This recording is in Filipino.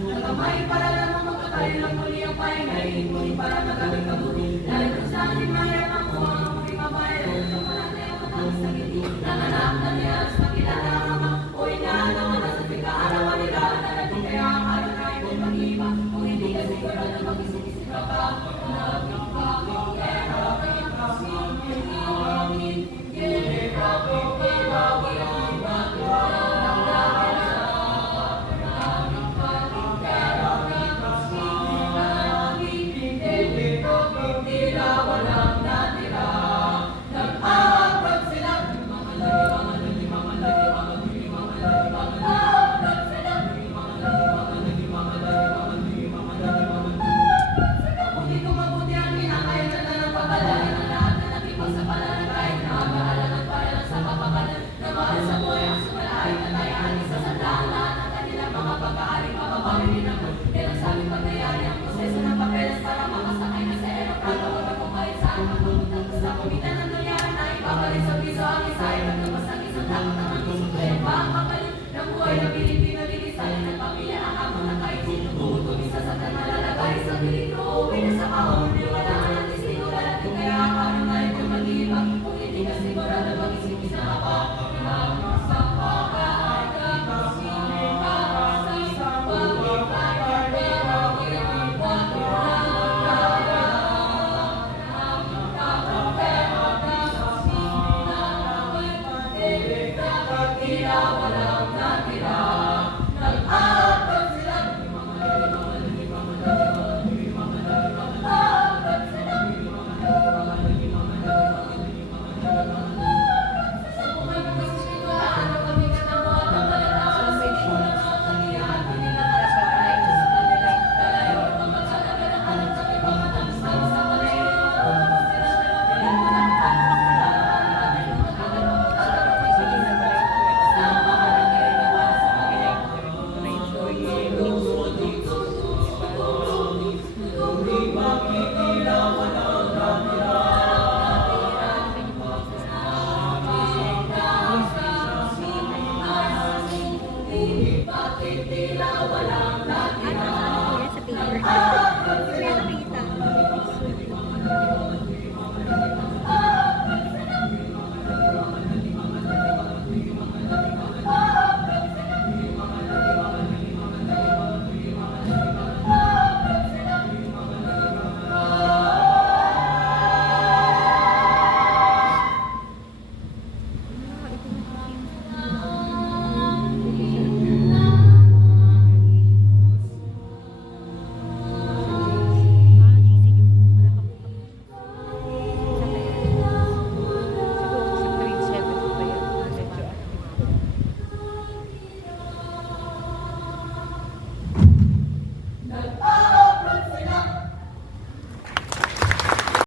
Nagamay para lamang magkakaroon ng muli ang pahingahin, muli para magamit kabuti. Dahil sa ating mayroon ang kuha ang muli mabayaran. Sa panatay ang matangis sa giti, nanganak na niyas, nakilala ang ama, o inaalaw na sa pagkaarawan nila, narating kaya ang araw na ito'y mag-iba. Kung hindi ka sigurado mag-isip-isip ka pa, Ano sa paper?